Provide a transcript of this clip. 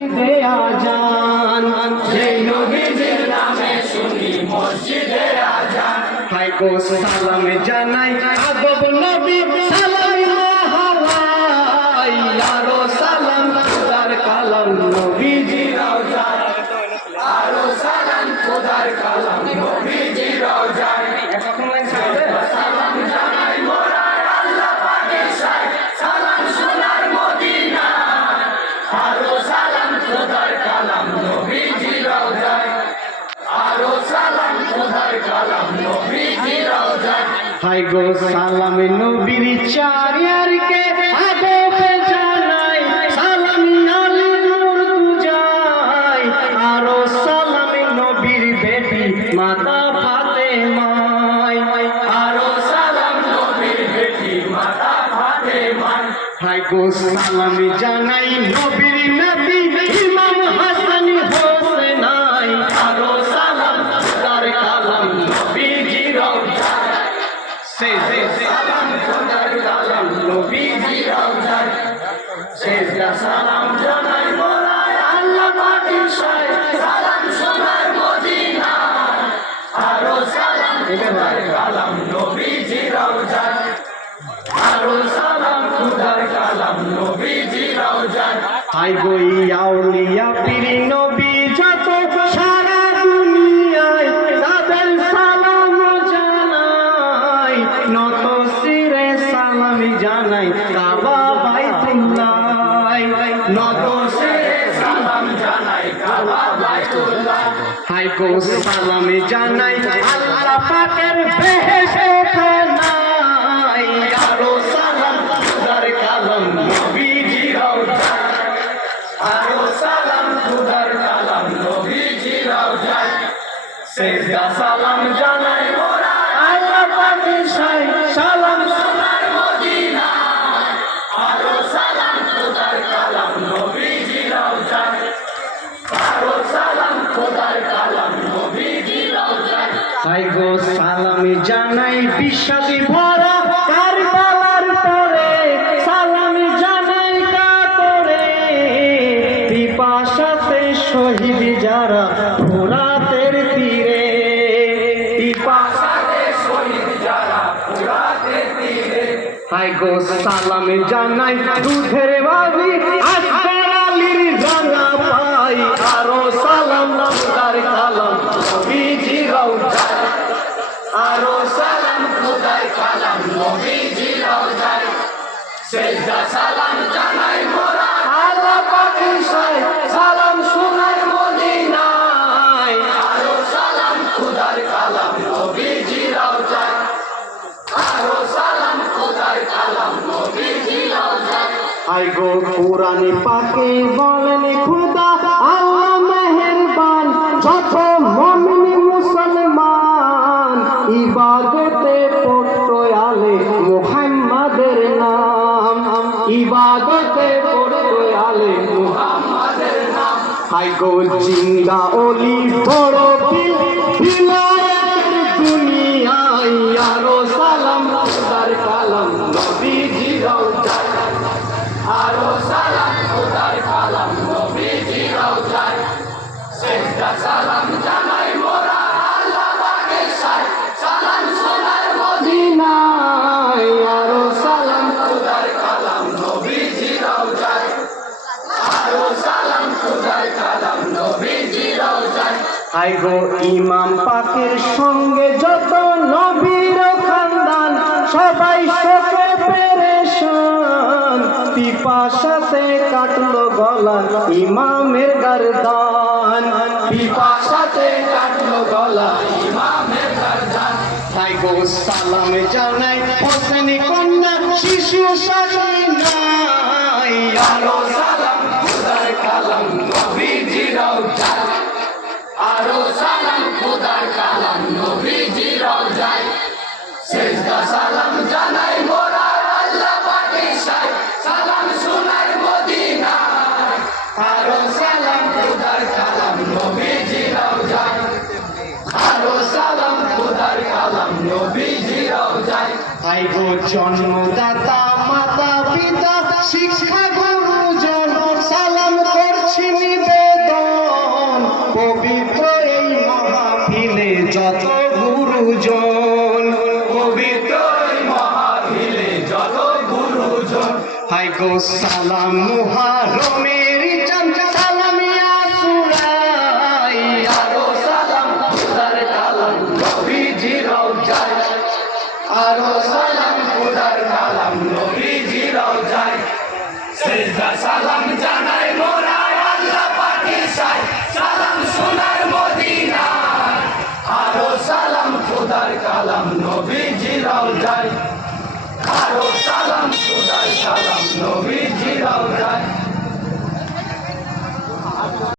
দেয়া যান সেই নবীজির জানাই। গো সালাম নবীর চারিয়ারকে আদব জানাই। সালাম আলী নূর তুজাই। আরও সালাম নবীর বেটি মাতা ফাতেমাই। আরও সালাম নবীর বেটি মাতা সালাম জানাই নবীর নবী সে সালাম খোদার কালাম নবীজির রওজান সেজদা সালাম জানাই মোরায় আল্লাহ পাকের শায় সালাম সোনার মদিনা। আরও সালাম খোদার কালাম নবীজির রওজান আরও সালাম খোদার কালাম নবীজির রওজান হাই গো আউলিয়া পীরি নবী নত সিরে সালাম জানাই, কাবা বাইতুল্লাহ। নত সেরে সালাম জানাই, কাবা বাইতুল্লাহ। হাই গো, সালাম জানাই, আল্লাহ পাকের বেহেশতে নাই। আরও সালাম, খুদার কালাম গো সালাম জানাই বিষাদি ভরা কারবালার পরে সালাম জানাই কাতরে। পিপাসাতে শহীদ যারা ফোরাতের হাই গো সালাম জানাই দুধের বাজি আসবার আলীর রাঙা পাই আরও সালাম তার কালাম বিজি রওজা আরও সালাম, খুদার কালাম নবীজি রওজান সেজদা সালাম জানাই মোরা আল্লাহ পাকের শাই আই গো কোরআনে পাকে বলেন খুদা, আল্লাহ মেহেরবান, যত মুমিন মুসলমান ইবাদতে পড়তো আলে মুহাম্মাদের নাম। ইবাদতে পড়তো আলে আমাদের নাম। হাই গো জিন্দা অলি, বড় বিল বিলায়ের দুনিয়ায় আরও সালাম নবীজি রওজা আরও সালাম, খুদার কালাম নবীজি রওজান সেজদা সালাম জানাই মোরা আল্লাহ শায় সালাম সোনার মদিনায় সালাম কালাম নবীজি সালাম কালাম নবীজি হাই গো ইমাম পাকের সঙ্গে যত খানদান সবাই শোকে পেরেশান। পিপাসাতে কাটলো গলা ইমামের গারদান। পিপাসাতে কাটলো গলা ইমামের গর্দান। সালাম জানাই, হোসেন কন্যা শিশু আরও সালাম কালাম। আইগো জন্মদাতা, মাতা, পিতা, শিক্ষা গুরুজন সালাম করছি নিবেদন। পবিত্র এই মাহফিলে যত গুরুজন, পবিত্র এই মাহফিলে যত গুরুজন। আইগো সালাম কালাম নবীজি রওজায় সেজদা সালাম জানাই মোরা আল্লাহ পাকের সাই সালাম সোনার মদিনা আরও সালাম খুদার কালাম নবীজি রওজায় আরও সালাম খুদার